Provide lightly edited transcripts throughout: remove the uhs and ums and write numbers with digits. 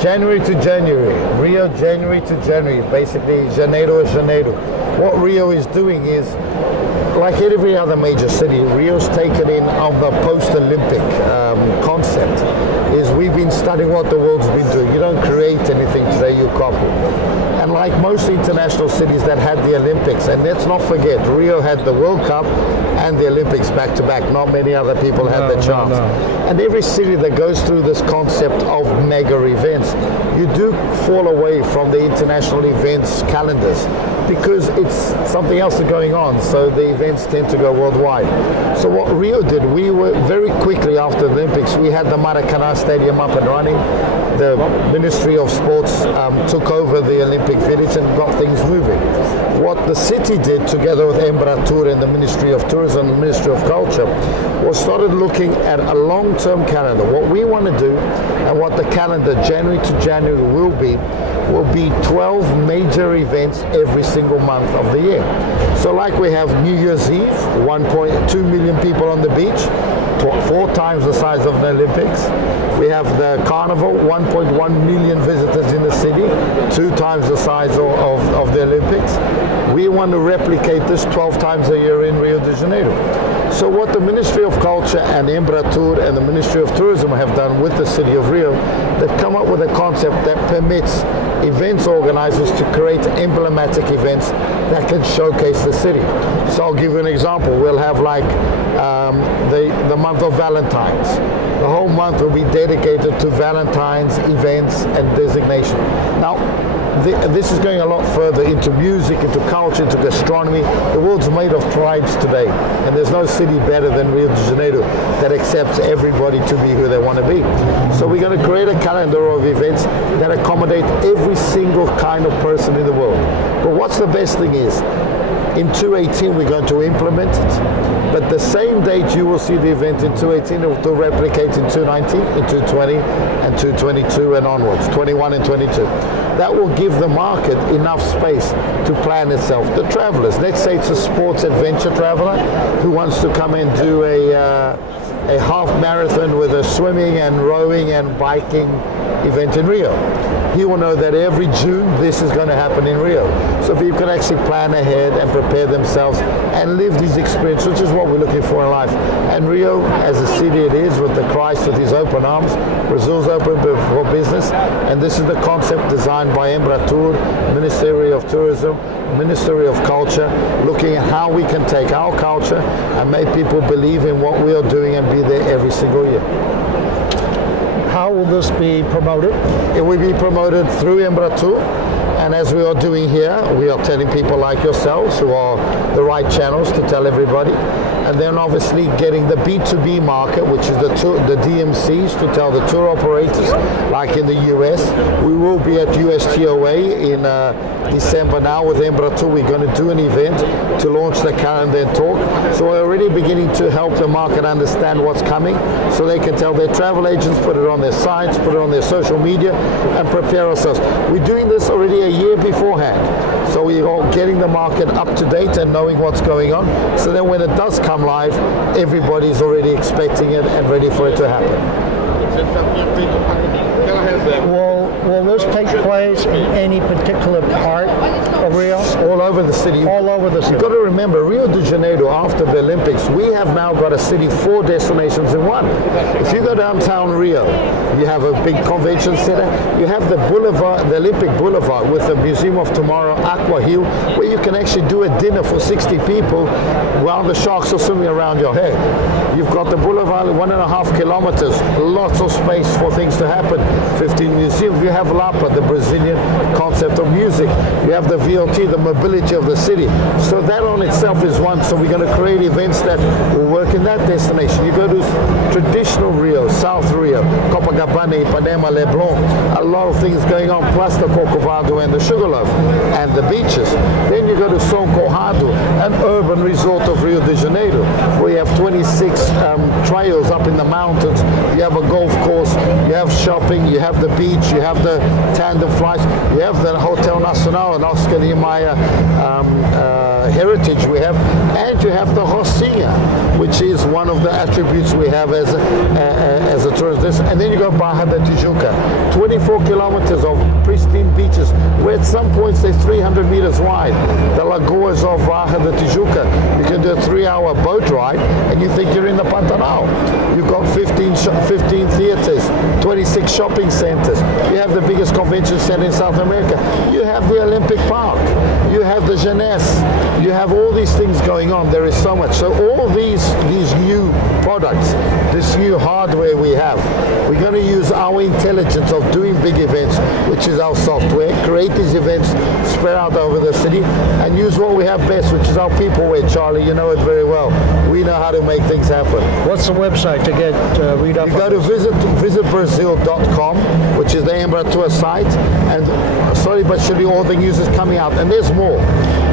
January to January, Rio, January to January, basically Janeiro is Janeiro. What Rio is doing is, like every other major city, Rio's taken in on the post-Olympic concept. Is we've been studying what the world's been doing. You don't create anything today, you copy. And like most international cities that had the Olympics, and let's not forget, Rio had the World Cup and the Olympics back to back. Not many other people had the chance. And every city that goes through this concept of mega events, you do fall away from the international events calendars because it's something else is going on. So the events tend to go worldwide. So what Rio did, we were very quickly after the Olympics, we had the Maracanã Stadium up and running. The Ministry of Sports took over the Olympic Village and got things moving. What the city did together with Embratur and the Ministry of Tourism and the Ministry of Culture was started looking at a long-term calendar. What we want to do and what the calendar January to January will be 12 major events every single month of the year. So like we have New Year's Eve, 1.2 million people on the beach, 4 times the size of the Olympics. We have the Carnival, 1.1 million visitors in the city, 2 times the size of the Olympics. We want to replicate this 12 times a year in Rio de Janeiro. So what the Ministry of Culture and Embratur and the Ministry of Tourism have done with the city of Rio, they've come up with a concept that permits events organizers to create emblematic events that can showcase the city. So I'll give you an example. We'll have like the month of Valentine's. The whole month will be dedicated to Valentine's events and designation. Now, this is going a lot further into music, into culture, into gastronomy. The world's made of tribes today, and there's no city better than Rio de Janeiro that accepts everybody to be who they want to be. So we're going to create a calendar of events that accommodate every single kind of person in the world. But what's the best thing is, in 2018 we're going to implement it. But the same date you will see the event in 2018, it will replicate in 2019, in 2020, and 2022 and onwards, 21 and 22. That will give the market enough space to plan itself. The travelers, let's say it's a sports adventure traveler who wants to come and do a half marathon with a swimming and rowing and biking event in Rio. He will know that every June this is going to happen in Rio. So people can actually plan ahead and prepare themselves and live these experiences, which is what we're looking for in life. And Rio, as a city it is, with the Christ with his open arms, Brazil's open for business, and this is the concept designed by Embratur, Ministry of Tourism, Ministry of Culture, looking at how we can take our culture and make people believe in what we are doing and be there every single year. How will this be promoted? It will be promoted through Embratur, and as we are doing here, we are telling people like yourselves who are the right channels to tell everybody, and then obviously getting the B2B market, which is the DMCs, to tell the tour operators, like in the US. We will be at USTOA in December now with Embratur. We're going to do an event to launch the calendar and talk. So we're already beginning to help the market understand what's coming, so they can tell their travel agents, put it on their sites, put it on their social media, and prepare ourselves. We're doing this already a year beforehand. So we are getting the market up to date and knowing what's going on. So then when it does come live, everybody's already expecting it and ready for it to happen. Will this take place in any particular part of Rio? All over the city. All over the city. You've got to remember, Rio de Janeiro, after the Olympics, we have now got a city 4 destinations in one. If you go downtown Rio, you have a big convention center, you have the boulevard, the Olympic Boulevard with the Museum of Tomorrow, Aqua Hill, where you can actually do a dinner for 60 people while the sharks are swimming around your head. You've got the boulevard, 1.5 kilometers, lots of space for things to happen, 15 museums. You have Lapa, the Brazilian concept of music. You have the VLT, the mobility of the city. So that on itself is one. So we're going to create events that will work in that destination. You go to traditional Rio, South Rio, Copacabana, Ipanema, Leblon, a lot of things going on, plus the Corcovado and the Sugarloaf and the beaches. Then you go to São Conrado, an urban resort of Rio de Janeiro, where you have 26 trails up in the mountains. You have a golf course, you have shopping, you have the beach, you have the tandem flights, you have the whole Hotel Nacional, an Oscar Niemeyer heritage we have, and you have the Rocinha, which is one of the attributes we have as a tourist. And then you go Barra da Tijuca, 24 kilometers of pristine beaches, where at some points they're 300 meters wide. The lagoas of Barra da Tijuca, you can do a 3-hour boat ride, and you think you're in the Pantanal. You've got 15 theaters, 26 shopping centers. You have the biggest convention center in South America. You have the Olympic Park. You have the Jeunesse. You have all these things going on. There is so much. So all these new products, this new hardware we have, we're going to use our intelligence of doing big events, which is our software, create these events spread out over the city, and use what we have best, which is our people. Where Charlie, you know it very well. We know how to make things happen. What's the website to get read up? You go to visitbrazil.com, which is the Embratur site, and slowly but surely all the news is coming out, and there's more.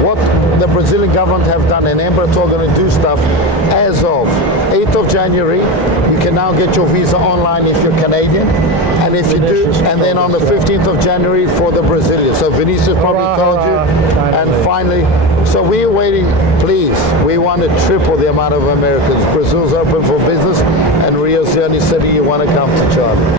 What the Brazilian government have done, and Embratur are going to do stuff as of 8th of January. You can now get your visa online if you're Canadian, and if you do, and then on the 15th of January for the Brazilians. So Vinicius probably told you, and finally, so we're waiting. Please, we want to triple the amount of Americans. Brazil's open